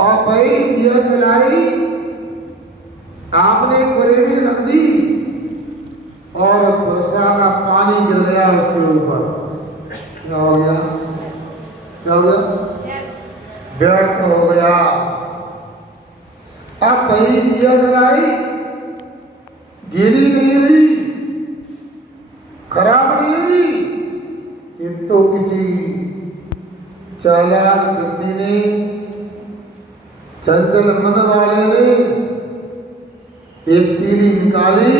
और भाई दिया जलाई, आपने कोरे में रख दी और वर्षा का पानी गिर गया उसके ऊपर। क्या हो गया? क्या हो गया? व्यर्थ हो गया। अब भाई दिया जलाई, गीली नहीं हुई, खराब नहीं हुई, ये तो किसी चालाक व्यक्ति ने, चंचल मन वाले ने एक तीली निकाली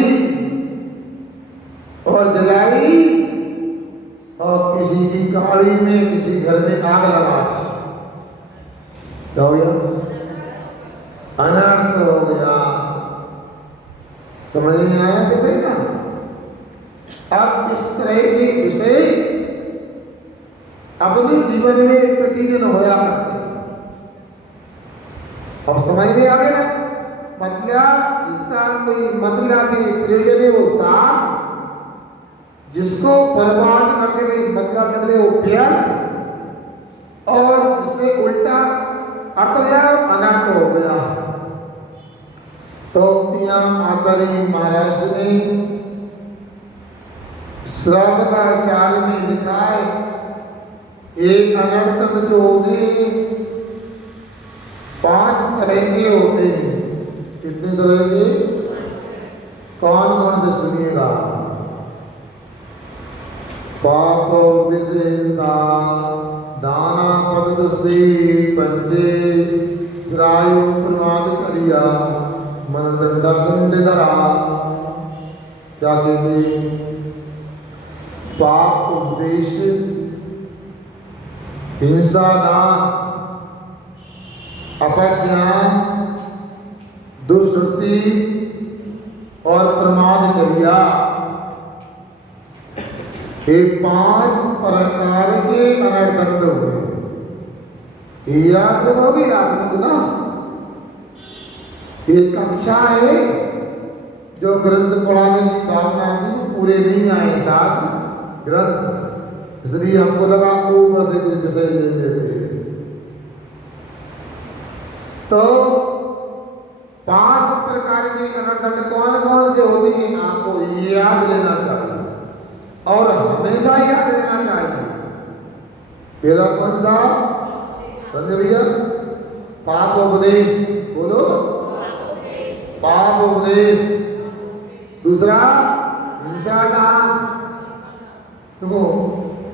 और जलाई और किसी की गाड़ी में, किसी घर में आग लगा दी। क्या हो गया? अनर्थ हो गया। समझ में आया कैसे ना? अब इस तरह के विषय अपने जीवन में प्रतिदिन होया करते। अब समझ में आ गया ना? मतलब इसका कोई मतलब प्रयोजन है वो सार, जिसको बर्बाद करते हुए मतलब निकले वो व्यर्थ, और जिससे उल्टा अर्थ गया अनर्थ हो गया। तो यहाँ आचार्य महाराज ने श्रावकाचार्य में लिखा है, एक अनर्थ जो होते 5 तरह के होते हैं। कितने तरह के? कौन कौन से सुनिएगा? पाप उपदेश हिंसा, दाना पददुष्टि, पंचे ग्रायु प्रमाद करिया, मन दंडा दंड धरा। क्या कहते? पाप उपदेश, हिंसा दान, अपज्ञान, दुष्कृति और प्रमाद चर्या, ये 5 प्रकार के अनर्थ हो गए। याद रखोगे आपने को ना? एक कक्षा है जो ग्रंथ पढ़ाने की भावना थी, पूरे नहीं आए साथ ग्रंथ, इसलिए हमको लगा ऊपर से कुछ विषय ले लेते हैं। तो 5 प्रकार के अनर्थ कौन कौन से होते हैं आपको याद लेना चाहिए और हमेशा याद रहना चाहिए। पहला कौन सा? संजय भैया, पाप उपदेश। बोलो, पाप उपदेश। दूसरा हिंसा दान। देखो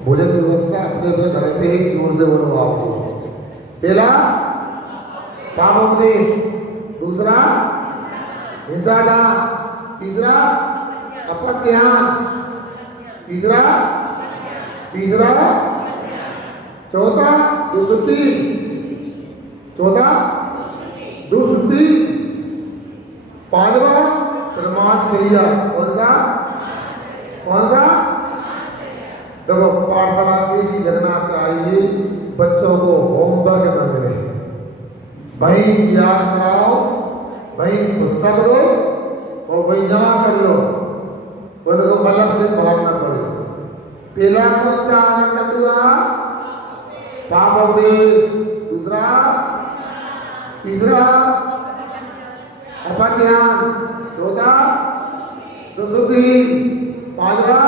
भोजन की व्यवस्था अपने अपने घर पे ही जोर से बोलो आपको। पहला पाप उपदेश, दूसरा हिंसा दान, तीसरा अपज्ञान, तीसरा चौथा दुष्कृति, पांचवा प्रमाद चर्या। कौन सा? देखो प्रार्थना कैसी लगना चाहिए, बच्चों को होमवर्क न मिले, भाई याद कराओ, भाई पुस्तक दो और भाई जमा कर लो, उनको अलग से भागना पड़े। पहला कौन सा अनर्थ हुआ? पाप उपदेश। दूसरा, तीसरा अपज्ञान, चौथा दुष्कृति, पांचवा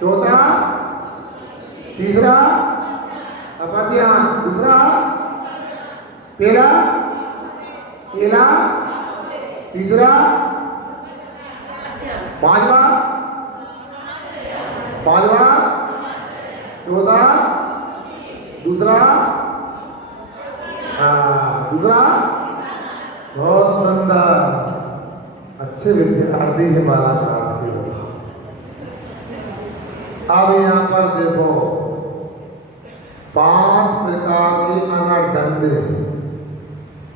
चौथा, तीसरा अपज्ञान, दूसरा पहला, तीसरा, पांचवा, चौथा, दूसरा। बहुत सुंदर, अच्छे विद्यार्थी है बालाघाट के। अब यहाँ पर देखो 5 प्रकार के अनर्थ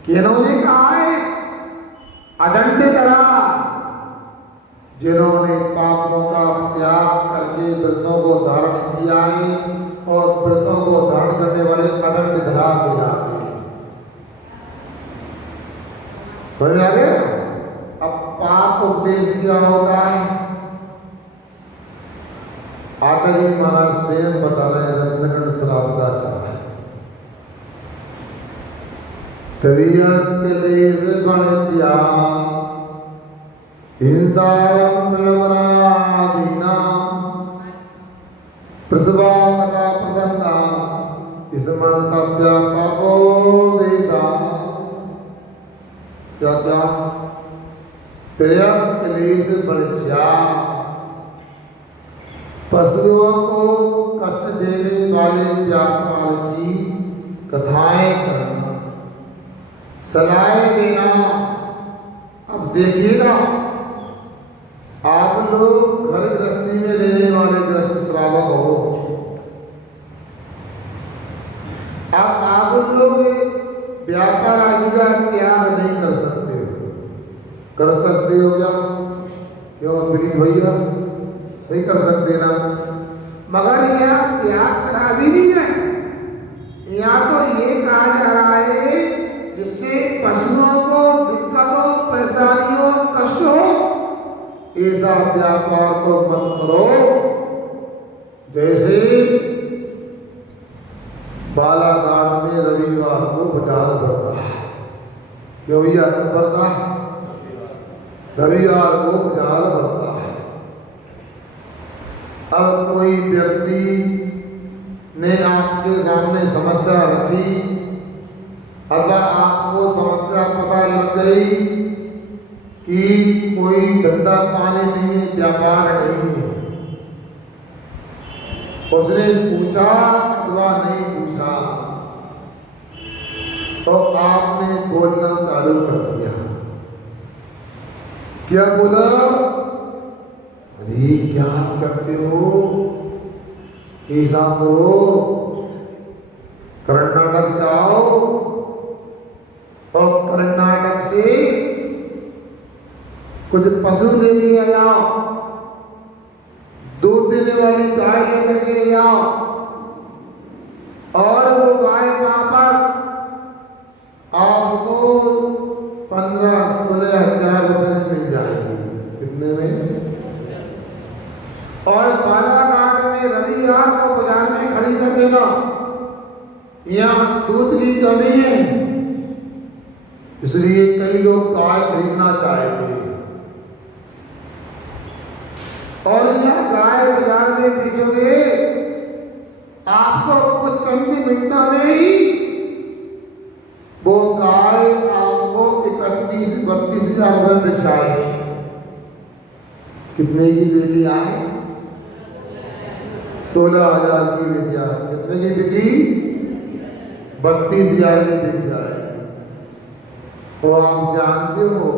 किन्होंने कहा है? अदंड करा, जिन्होंने पापों का त्याग करके व्रतों को धारण किया है और व्रतों को धारण करने वाले अदंड धरा के जाते हैं। समझ आ गया? अब पाप उपदेश क्या होता है? आचार्य महाराज स्वयं बता रहे रत्नखंड श्रावकाचार्य। क्लेश बणिज्या हिंसारं प्रलवनादीना प्रसवाकथा प्रसन्ना स्मर्तव्या पापो देशा। क्या क्या क्लेश बणिज्या पशुओं को कष्ट देने वाले व्यापार की कथाएं करना, सलाहें देना। अब देखिएगा, आप लोग घर गृहस्थी में रहने वाले गृहस्थ श्रावक हो, अब आप लोग व्यापार आदि का त्याग नहीं कर सकते हो। कर सकते हो क्या? क्यों अमृत भैया नहीं कर सकते ना? मगर यहाँ त्याग करा भी नहीं है। यहाँ तो ये कहा जा रहा है जिससे पशुओं को दिक्कतों, परेशानियों, कष्ट हो, ऐसा व्यापार तो मत करो। जैसे बालाघाट में रविवार को बाजार पड़ता है। क्यों भैया पड़ता है? रविवार को बाजार पड़ता है। अब कोई व्यक्ति ने आपके सामने समस्या रखी अथवा आपको समस्या पता लग गई कि कोई धंधा पानी नहीं, व्यापार नहीं है, उसने पूछा अथवा नहीं पूछा, तो आपने बोलना चालू कर दिया। क्या बोला? अरे क्या करते हो, ऐसा करो, कर्नाटक जाओ और कर्नाटक से कुछ पशु लेके आ जाओ, दूध देने वाली गाय लेकर के आओ, और वो गाय वहां पर आपको 15-16 हजार रुपए में मिल जाएगी। कितने में? और बालाघाट में रविवार को बाजार में खड़ी कर देना। यहाँ दूध की कमी है, इसलिए कई लोग गाय खरीदना चाहते हैं, और यहाँ गाय बाजार में बेचोगे, आपको कुछ चंद मिनटों में ही वो गाय आपको 31-32 हजार रुपए बिछाएगी। कितने की लेके आए? 16 हजार की लेके आए। कितने की बिकी? 32 हजार की बिक जाए। तो आप जानते हो,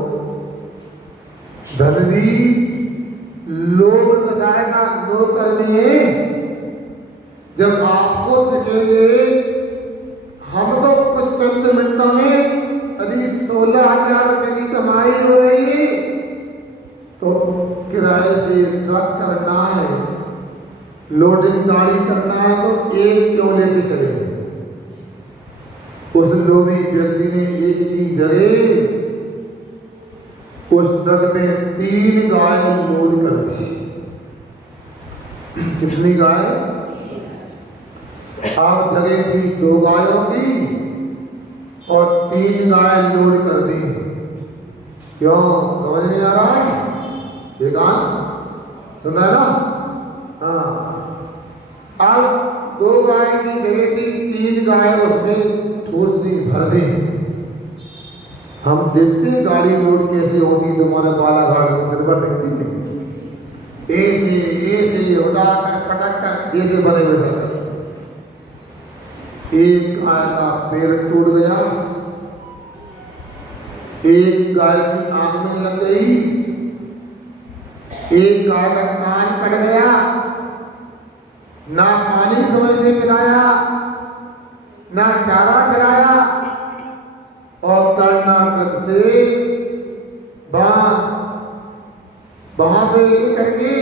धन भी लोग कसाएगा, लोग करनी है। जब आपको दिखेंगे हम तो कुछ चंद मिनटों में यदि 16 हजार रुपए की कमाई हो रही है, तो किराए से ट्रक करना है, लोडिंग गाड़ी करना है, तो एक क्यों लेके चले? उस लोभी व्यक्ति ने एक की जगह उस ट्रक में 3 गाय लोड कर दी। कितनी गाय? आप जगह थी 2 गायों की और 3 गाय लोड कर दी। क्यों? समझ नहीं आ रहा है? ये गान सुन रहा है ना? हाँ, अब 2 गाय की जगह थी 3 गाय उसमें ठूस दी, भर दी। हम देखते गाड़ी लोड कैसे होती तुम्हारे बालाघाट में निर्भर निकली है, ऐसे उठाकर पटक जैसे बने वैसा करते। एक गाय का पैर टूट गया, एक गाय की आंख में लग गई, एक गाय का कान कट गया, ना पानी समय से पिलाया, ना चारा खिलाया, और कर्नाटक से वहां से लेकर के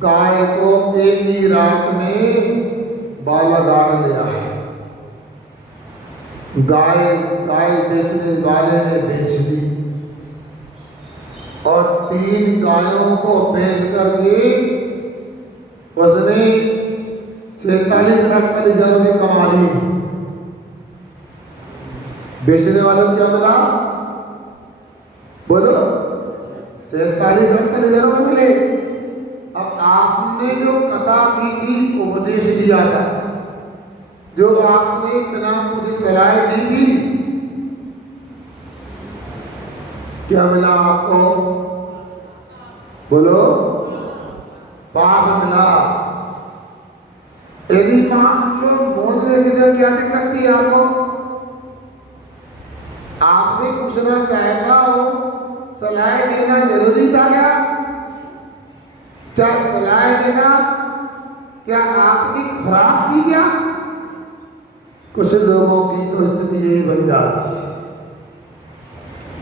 गाय को एक ही रात में बालाघाट ले आए। गाय बेचने वाले ने बेच दी, और 3 गायों को बेच करके उसने 47-48 हजार रुपये कमा ली। बेचने वालों को क्या मिला? बोलो 47-48 में मिले। अब आपने जो कथा की थी, उपदेश दिया था, जो आपने बिना मुझे सलाह दी थी, क्या मिला आपको? बोलो पाप मिला। यदि मान लो मोहन रेड्डी ने क्या दिक्कत थी आपको? आपसे पूछना चाहता हूं, सलाह देना जरूरी था क्या? क्या सलाह देना क्या आपकी खुराक थी क्या? कुछ लोगों की तो स्थिति यही बन जाती,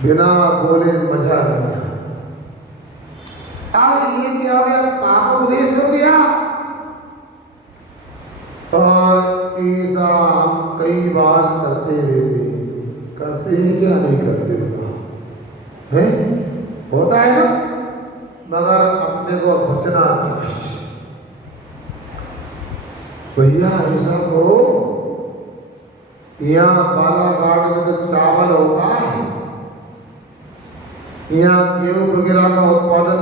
बिना बोले मजा नहीं आता। अब ये क्या हो गया? पाप उपदेश हो गया। और ऐसा हम कई बार करते रहते, करते हैं क्या नहीं करते बताओ? है होता है ना, मगर अपने को बचना चाहिए। भैया ऐसा करो, यहाँ बालाघाट में तो चावल होता है, यहाँ गेहूं वगैरह का उत्पादन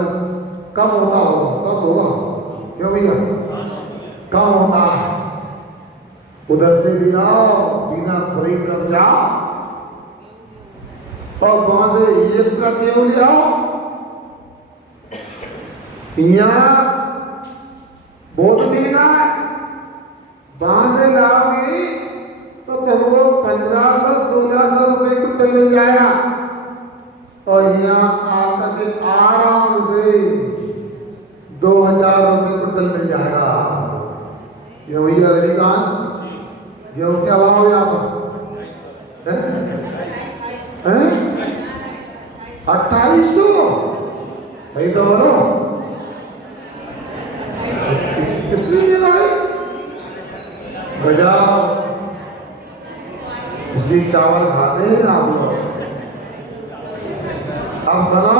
कम होता होगा, तब होगा क्यों भैया? कम होता है। उधर से भी आओ, बिना खरीद तरफ जाओ और वहां से 1 ट्रक गेहूं ले आओ। यहाँ बहुत महंगा है, वहां से लाओगे तो तुमको 1500-1600 रुपए क्विंटल मिल जाएगा, और यहाँ आकर के आराम से 2000 रुपए क्विंटल मिल जाएगा। ये भैया रविकांत, गेहूं क्या भाव है यहाँ पर? 2800? सही तो बोलो, कितनी महंगा है? बजाओ, इसलिए चावल खाते हैं आप लोग। अब सुनो,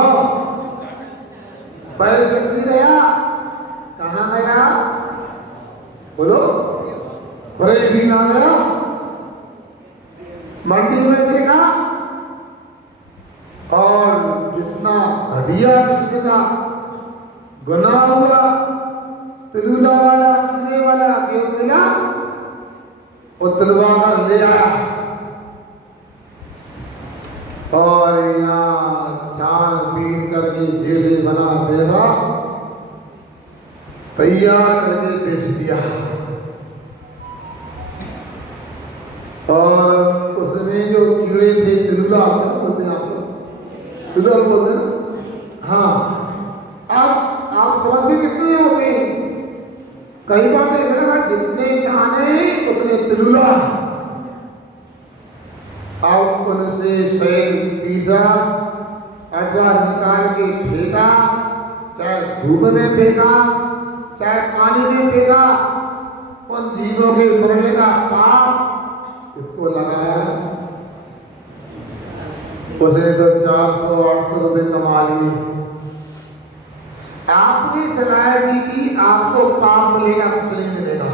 बैल व्यक्ति गया, कहाँ गया? बोलो, खुरे भी ना गया, मंडी में देखा, और जितना घटिया किस्म का गुना हुआ, तिलुला वाला, कीड़े वाला गेहूं मिला, वो तिलवा कर ले आया, और यहाँ छान बीन करके जैसे बना देगा तैयार करके बेच दिया। और उसमें जो कीड़े थे, तिलुला बोलते हैं आप लोग, तिलुला बोलते हैं। हाँ, अब आप समझते कितने होते हैं? कई बार तो ऐसा जितने दाने उतने तिलुला। अब उनसे शैल पीसा अथवा निकाल के फेंका, चाहे धूप में फेंका, चाहे पानी में फेंका, उन जीवों के मरने का पाप इसको लगाया। उसे तो 400-800 रुपए कमा लिए। आपने सलाह दी थी, आपको पाप मिलेगा, कुछ नहीं मिलेगा।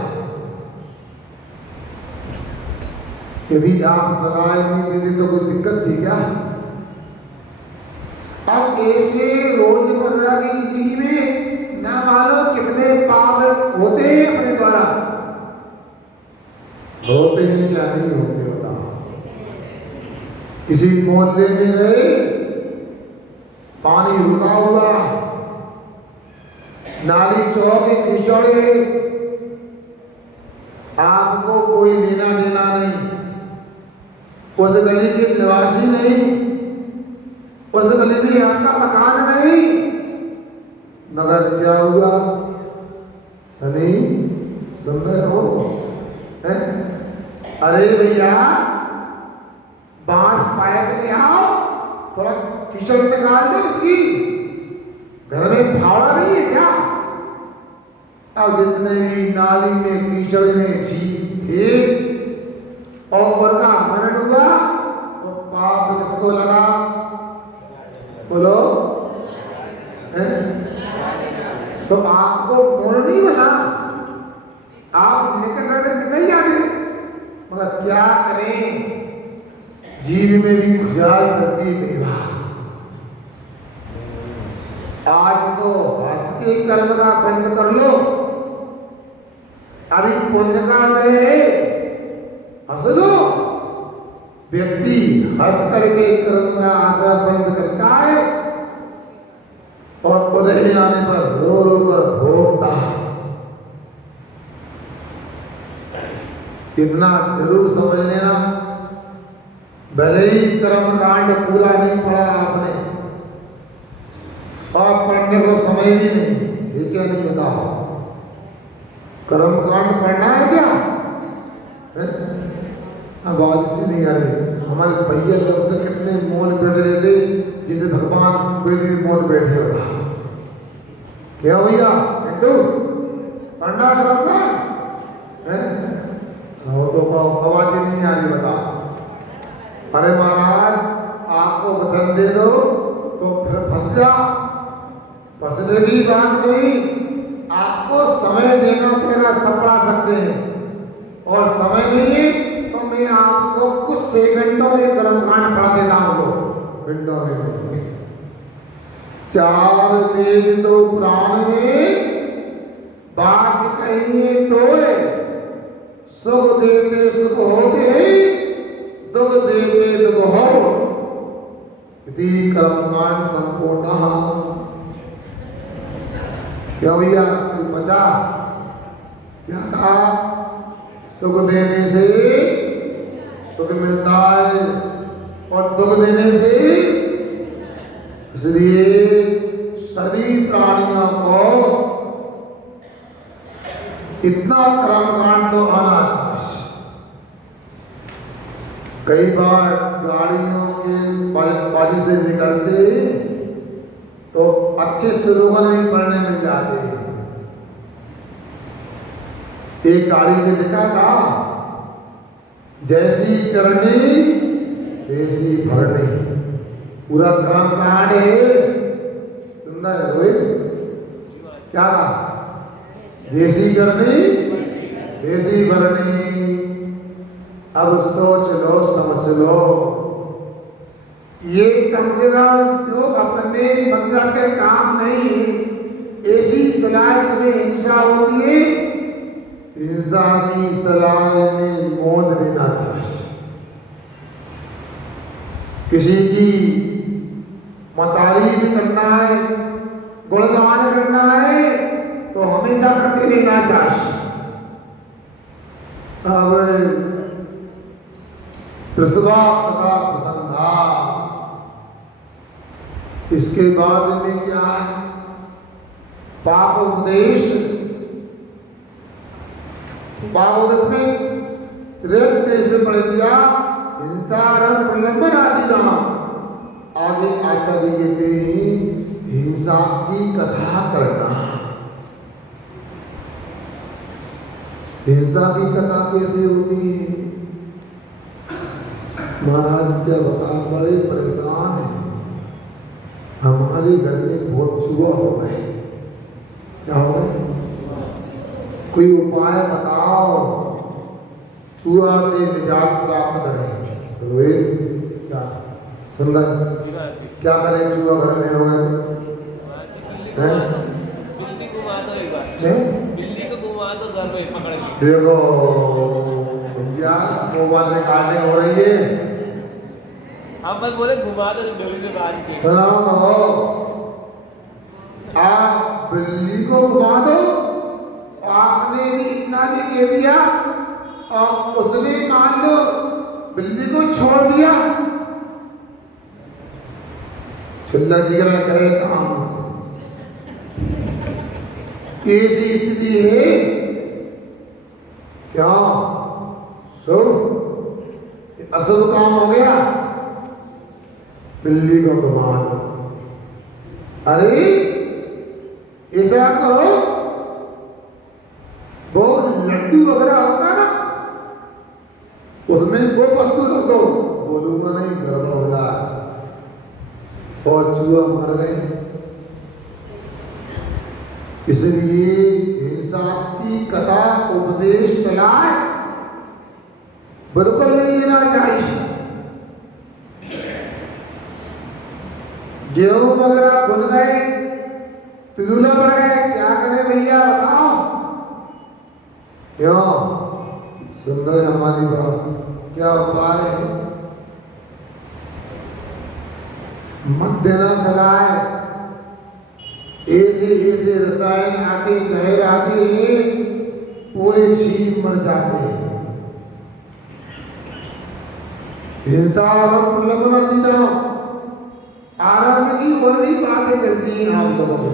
यदि आप सलाह नहीं देते तो कोई दिक्कत थी क्या? अब ऐसे रोजमर्रा की जिंदगी में ना मालूम कितने पाप होते हैं अपने द्वारा। होते हैं क्या नहीं होते बताओ? किसी मोहल्ले में गए, पानी रुका हुआ, नाली चौके कीचड़े, आपको कोई लेना देना नहीं, उस गली के निवासी नहीं, उस गली में आपका मकान नहीं, मगर क्या हुआ? सनी सुन रहे हो? अरे भैया, बांस पाइप ले आओ, थोड़ा कीचड़ निकाल दो उसकी, घर में फावड़ा नहीं है क्या? अब जितने भी नाली में कीचड़ में जीव थे और उनका मन डूबा, तो पाप किसको लगा? बोलो, तो आपको मोर नहीं बना, आप निकल जाते, मगर क्या करें? जीव में भी खुजाल चलती कई बार। आज तो हंस के कर्म का बंद कर लो, अभी पुण्य का है, हंस लो। व्यक्ति हंस करके कर्म का आसरा बंद करता है और उदय आने पर रो रो कर भोगता है। इतना जरूर समझ लेना, भले ही कर्म कांड पूरा नहीं पढ़ा आपने और पढ़ने को समय भी नहीं, ये क्या नहीं बताओ, कर्म कांड पढ़ना है क्या? आवाज से नहीं आ रही। हमारे भैया लोग तो कितने मौन बैठे रहते, जिसे भगवान कोई भी मौन बैठे होगा। क्या भैया पिंटू पढ़ना कर्म कांड है? तो आवाज नहीं आ रही, बता। अरे महाराज आपको वचन दे दो तो फिर फंस जा, फंसने की बात नहीं, आपको समय देना पड़ेगा, सब पढ़ा सकते हैं और समय नहीं तो मैं आपको कुछ सेकंडों में कर्मकांड पढ़ा देता हूँ। मिनटों में 4 वेद तो पुराण में बात कहिए तो सुख देते सुख होते, दुख देते दुख हो, यदि कर्मकांड संपूर्ण। क्या भैया बचा? क्या कहा? सुख देने से सुख मिलता है और दुख देने से, इसलिए सभी प्राणियों को इतना कर्मकांड तो आना चाहिए। कई बार गाड़ियों के बाजू से निकलते तो अच्छे स्लोगन भी पढ़ने मिल जाते हैं। एक गाड़ी में लिखा था, जैसी करनी तैसी भरनी। पूरा कर्मकांड है, सुन रहा है रोहित? क्या कहा? जैसी करनी तैसी भरनी। अब सोच लो समझ लो, ये कम से कम जो अपने मतलब के काम नहीं, ऐसी सलाह जिसमें हिंसा होती है, हिंसा की सलाह में मौत लेना चाहिए। किसी की मतारीफ करना है, गुणगान करना है तो हमेशा करते रहना चाहिए। अब प्रसवा पता प्रसंगा, इसके बाद में क्या है? पाप उपदेश। पाप उपदेश में से पढ़ दिया, हिंसा रंग प्रलंबन आदि नाम। आगे आचार्य कहते हैं हिंसा की कथा करना। हिंसा की कथा कैसे होती है? महाराज क्या बता, बड़े परेशान हैं, हमारे घर में बहुत चूहा हो गए। क्या हो गए? कोई उपाय बताओ, चूहा से निजात प्राप्त करें। रोहित क्या सुन रहे? क्या करें? चूहा घर में हो गए तो बिल्ली को मार दो, एक बार बिल्ली को घुमा दो घर में पकड़ के। देखो भैया मोबाइल रिकॉर्डिंग हो रही है, आप बस बोले घुमा दो डोरी से बांध के। सुनो, आप बिल्ली को घुमा दो, आपने भी इतना भी कह दिया और उसने मान लो बिल्ली को छोड़ दिया, चिल्ला जिगरा कहे काम से। ऐसी स्थिति है क्या? सुन, अशुभ काम हो गया, बिल्ली को घुमा दो। अरे ऐसा करो, वो लड्डू वगैरह होता ना, उसमें वो वस्तु रख दो, बोलूंगा नहीं गड़बड़ हो जाए, और चूहा मर गए। इसलिए हिंसा की कथा उपदेश सलाह बिल्कुल नहीं देना चाहिए। गेहूं वगैरह भुन गए, पिरूला पड़ गए, क्या करें भैया बताओ? क्यों सुन रहे हमारी बात? क्या उपाय है? मत देना सलाह। ऐसे रसायन आते जहर आते हैं, पूरे जीव मर जाते हैं। हिंसा और प्रलंबना दीदा आरंभ की और भी बातें चलती हैं आप लोगों को।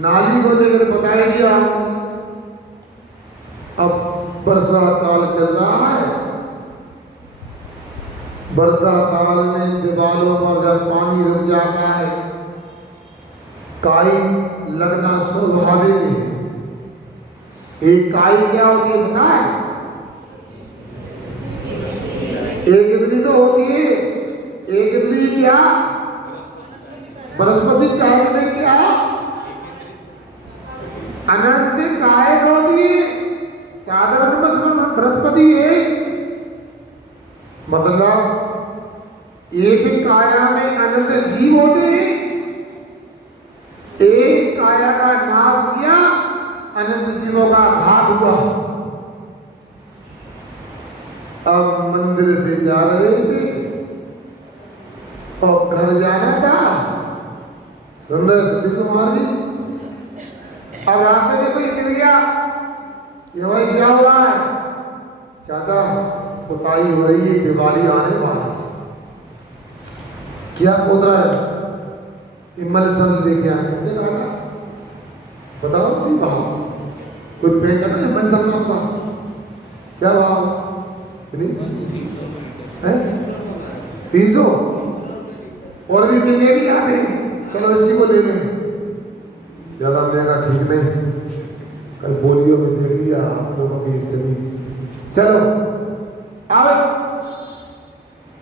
नाली को लेकर बताया दिया आपने। अब वर्षा काल चल रहा है, वर्षा काल में दीवारों पर जब पानी रुक जाता है, काई लगना स्वाभाविक है। एक काई क्या होती है पता है? एक इतनी तो होती है, एक इतनी क्या बृहस्पति कार्य में क्या अनंत काय होती है। साधारण बृहस्पति है, मतलब एक काया में अनंत जीव होते हैं। एक काया का नाश किया, अनंत जीवों का घात हुआ। अब मंदिर से जा रहे थे और घर जाना था, सुन रहे सुशील कुमार जी? अब रास्ते में कोई मिल गया, ये भाई क्या हो रहा है? चाचा पुताई हो रही है, दिवाली आने वाली है। क्या खोद रहा है? इमल्सन लेके आए, कितने कहा था बताओ? कोई भाव, कोई पेंट है ना इमल्सन नाम का, क्या भाव है? 300 और भी महंगे भी आते हैं। चलो इसी को ले लें, ज्यादा महंगा ठीक नहीं। कल पोलियो में देख लिया आप लोगों की स्थिति। चलो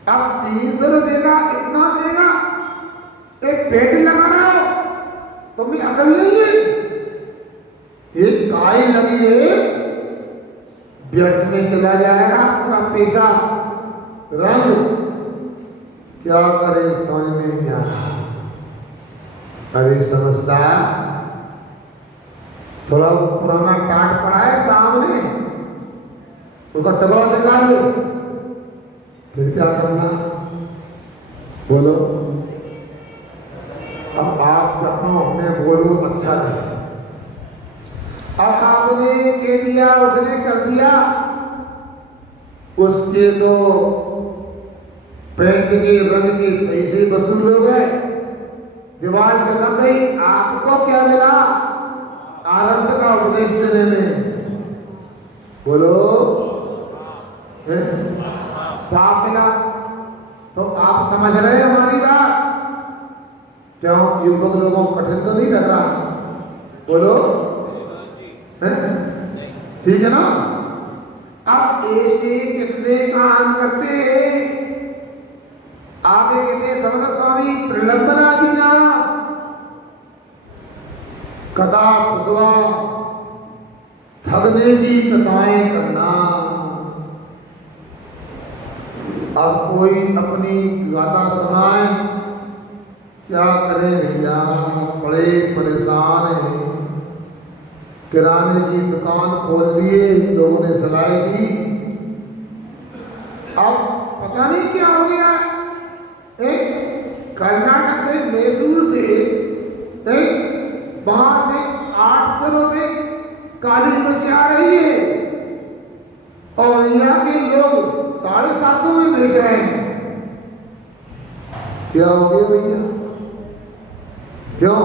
अब 300 रुपये का इतना महंगा एक पेट लगा रहा हो, तुम्हें अकल नहीं है? एक काई लगी है, व्यर्थ में चला जाएगा पूरा पैसा। रंग क्या करे समझ में नहीं आ रहा। अरे समझता थोड़ा वो पुराना टाट पड़ा है सामने, उसका टबला निकाल लो, फिर क्या करना बोलो? अब आप जानो, मैं बोलूं अच्छा नहीं। अब आपने कह दिया, उसने कर दिया, उसके तो पेंट के रंग के पैसे वसूल हो गए, दीवार चमक गई। आपको क्या मिला आनंद का उपदेश देने में? बोलो पाप मिला। तो आप समझ रहे हैं हमारी बात? क्यों युवक लोगों को कठिन तो नहीं लग रहा? बोलो ठीक है ना? अब ऐसे कितने काम करते हैं। आगे कहते हैं समर्थ स्वामी प्रलंबना दीना कथा पुसवा, ठगने की कथाएं करना। अब कोई अपनी गाथा सुनाए, क्या करें भैया, बड़े परेशान हैं। किराने की दुकान खोल लिए, लोगों ने सलाह दी। अब पता नहीं क्या हो गया, एक कर्नाटक से मैसूर से एक वहां से 800 रुपए काली मिर्च आ रही है और यहाँ के लोग 750 में बेच रहे हैं। क्या हो गया भैया? क्यों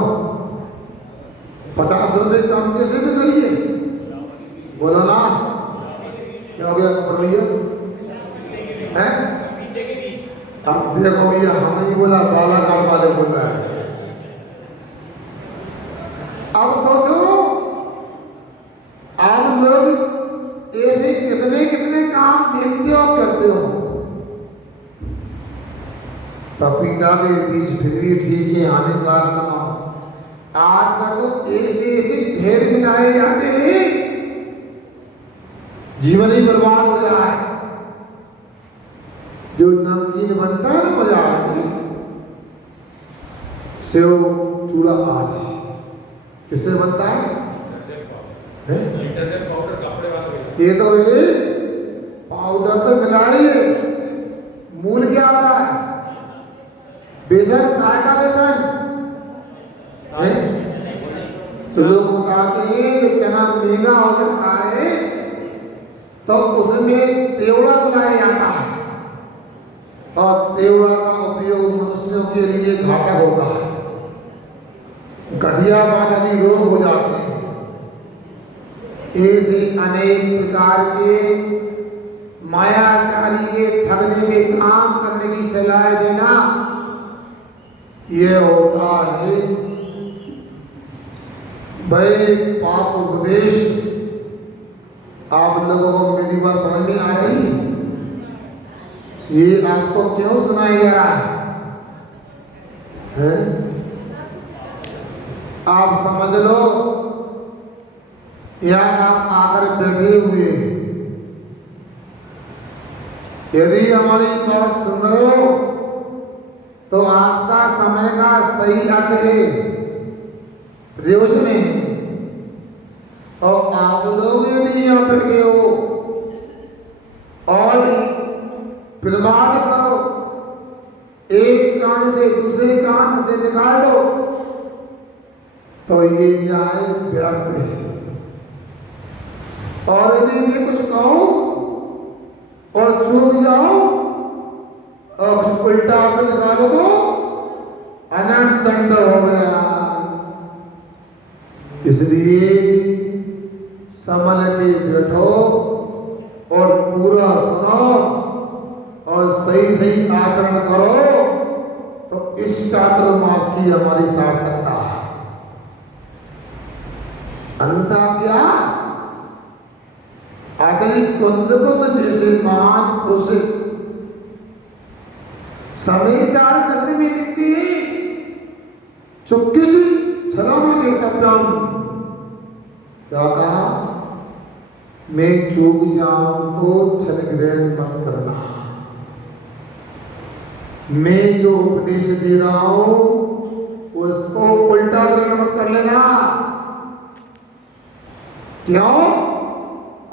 50 रुपए कम कैसे मिल रही है? बोलो ना, क्या हो गया भैया? हैं? अब देखो भैया, हम नहीं बोला, बालाघाट वाले बोल रहा है। अब सोचो, आप लोग ऐसे कितने कितने काम देखते हो करते हो। पपीता के बीज फिर भी ठीक है, हानिकारक ना हो। आज कर तो ऐसे ऐसे ढेर मिलाए जाते हैं, जीवन ही बर्बाद हो जाए। जो नमकीन बनता है ना बाजार में, सेव चूड़ा आज किससे बनता है? ये तो ये पाउडर तो मिला ही है। मूल क्या होता है? बेसन। काय का बेसन है? तो लोग बताते हैं कि चना महंगा हो जाता है तो उसमें तेवड़ा मिलाया जाता है और तेवड़ा का उपयोग मनुष्यों के लिए घातक होता है। गठिया आदि रोग हो जाते हैं। ऐसे अनेक प्रकार के मायाचारी के ठगने के काम करने की सलाह देना ये होता है भाई पाप उपदेश। आप लोगों को मेरी बात समझ में आ रही? ये आपको क्यों सुनाया जा रहा है? आप समझ लो या आप आकर बैठे हुए यदि हमारी बात सुन रहे हो तो आपका समय का सही अर्थ है, प्रयोजन है। और आप लोग यदि यहाँ बैठे हो और प्रमाण करो, एक कान से दूसरे कान से निकाल दो तो ये क्या है? व्यर्थ है। और यदि मैं कुछ कहूं और चूक जाओ और कुछ उल्टा अर्थ निकालो तो अनंत दंड हो गया। इसलिए संभल के बैठो और पूरा सुनो और सही सही आचरण करो तो इस चातुर्मास की हमारी सार्थकता है। अन्यथा क्या? आचार्य कुंद जैसे महान पुरुष समय सार करने में दिखते हैं। चुपके जी छलाम कीर्तव्यम। क्या कहा? मैं चूक जाऊं तो छल ग्रहण मत करना। मैं जो उपदेश दे रहा हूं उसको उल्टा ग्रहण मत कर लेना। क्यों?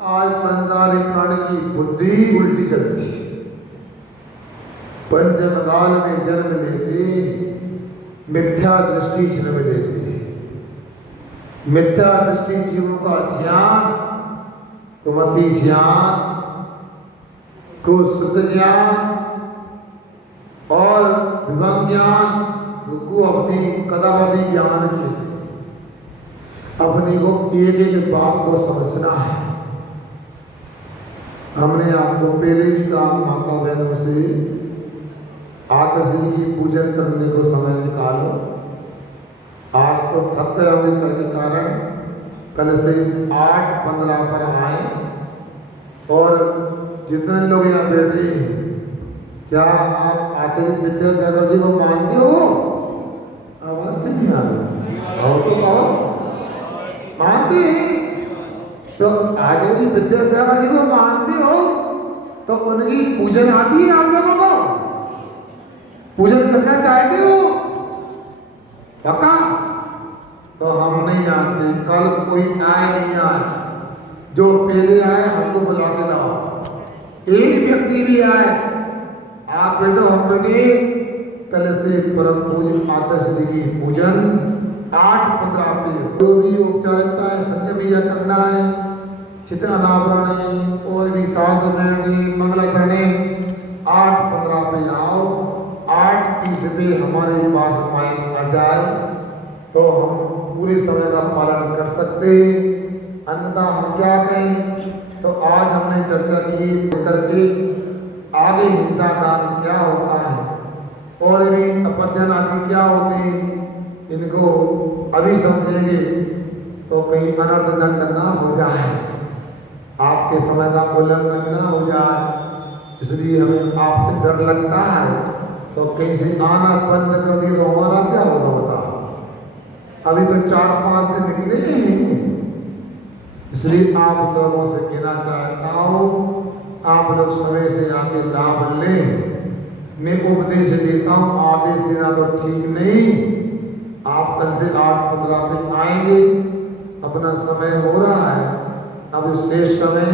आज संसारी प्राणी की बुद्धि उल्टी चलती है। पंचमकाल में जन्म लेते मिथ्या दृष्टि जन्म लेते। मिथ्या दृष्टि जीवों का ज्ञान, कुमति ज्ञान, कुशुद्ध ज्ञान और विभंग ज्ञान को अपनी कदावधि ज्ञान के अपने को एक एक बात को समझना है। हमने आपको पहले भी कहा माता बहनों से आचार्य जी की पूजन करने को समय निकालो। आज तो थक गए होंगे कल के कारण। कल से 8:15 पर आए और जितने लोग यहाँ बैठे क्या आप आचार्य विद्यासागर जी को मानते हो? आवाज से नहीं आ रही तो कहो मानते हैं। तो आचार्य विद्यासागर जी को मानते हो तो उनकी पूजन आती है आप लोगों को? पूजन करना चाहते हो? पक्का? तो हम नहीं जानते। कल कोई आए नहीं आए, जो पहले आए हमको बुला के लाओ। एक व्यक्ति भी आए आप बेटो हम बेटे कल से परम पूज्य आचार्य जी की पूजन 8:15 पे जो भी औपचारिकता है संजय भैया करना है, चित्र अनावरण और भी साधु मंगलाचरण 8:15 पे आओ। 8:30 पे हमारे पास माइक आ जाए तो हम पूरे समय का पालन कर सकते। अन्यथा हम क्या कहें? तो आज हमने चर्चा की करके आगे हिंसा दान क्या होता है और भी अपद्यन आदि क्या होते हैं, इनको अभी समझेंगे तो कहीं अनर्थ दंड ना हो जाए, आपके समय का उल्लंघन ना हो जाए। इसलिए हमें आपसे डर लगता है तो कहीं से आना बंद कर दी तो हमारा क्या होगा बताओ? अभी तो 4-5 दिन निकले हैं। इसलिए आप लोगों से कहना चाहता हूँ आप लोग समय से आके लाभ लें। मैं उपदेश देता हूँ, आदेश देना तो ठीक नहीं, से 8:15 पे आएंगे। अपना समय हो रहा है, अब शेष समय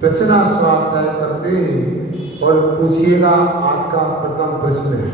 प्रश्न स्वाध्याय करते हैं और पूछिएगा। आज का प्रथम प्रश्न है,